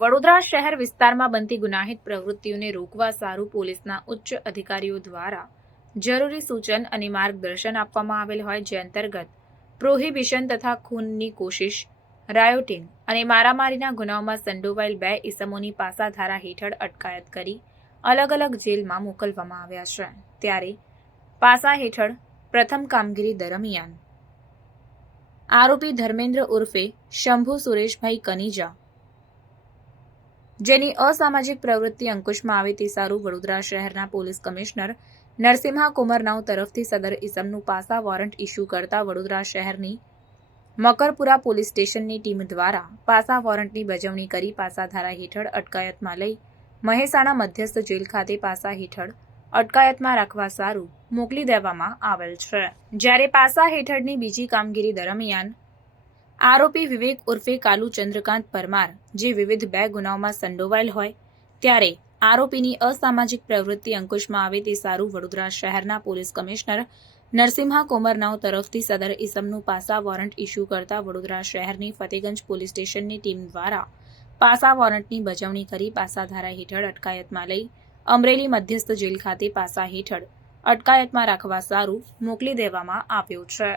વડોદરા શહેર વિસ્તારમાં બનતી ગુનાહિત પ્રવૃત્તિઓને રોકવા સારું પોલીસના ઉચ્ચ અધિકારીઓ દ્વારા જરૂરી સૂચન અને માર્ગદર્શન આપવામાં આવેલ હોય, જે અંતર્ગત પ્રોહિબિશન તથા ખૂનની કોશિશ, રાયોટિંગ અને મારામારીના ગુનાઓમાં સંડોવાયેલ 2 ઇસમોની પાસાધારા હેઠળ અટકાયત કરી અલગ અલગ જેલમાં મોકલવામાં આવ્યા છે। ત્યારે પાસા હેઠળ પ્રથમ કામગીરી દરમિયાન આરોપી ધર્મેન્દ્ર ઉર્ફે શંભુ સુરેશભાઈ કનીજા, જેની અસામાજિક પ્રવૃત્તિ અંકુશમાં આવે તે સારું વડોદરા શહેરના પોલીસ કમિશનર નરસિમ્હા કુમારનાવ તરફથી સદર ઇસમનું પાસા વોરંટ ઇસ્યુ કરતા વડોદરા શહેરની મકરપુરા પોલીસ સ્ટેશનની ટીમ દ્વારા પાસા વોરંટની બજવણી કરી પાસાધારા હેઠળ અટકાયતમાં લઈ મહેસાણા મધ્યસ્થ જેલ ખાતે પાસા હેઠળ અટકાયતમાં રાખવા સારું મોકલી દેવામાં આવેલ છે। જ્યારે પાસા હેઠળની બીજી કામગીરી દરમિયાન આરોપી વિવેક ઉર્ફે કાલુ ચંદ્રકાંત પરમાર, જે વિવિધ 2 ગુનાઓમાં સંડોવાયેલ હોય, ત્યારે આરોપીની અસામાજિક પ્રવૃત્તિ અંકુશમાં આવે તે સારું વડોદરા શહેરના પોલીસ કમિશનર નરસિમ્હા કુમારનાવ તરફથી સદર ઇસમનું પાસા વોરંટ ઇસ્યુ કરતા વડોદરા શહેરની ફતેગંજ પોલીસ સ્ટેશનની ટીમ દ્વારા પાસા વોરંટની બજવણી કરી પાસાધારા હેઠળ અટકાયતમાં લઈ અમરેલી મધ્યસ્થ જેલ ખાતે પાસા હેઠળ અટકાયતમાં રાખવા સારું મોકલી દેવામાં આવ્યું છે।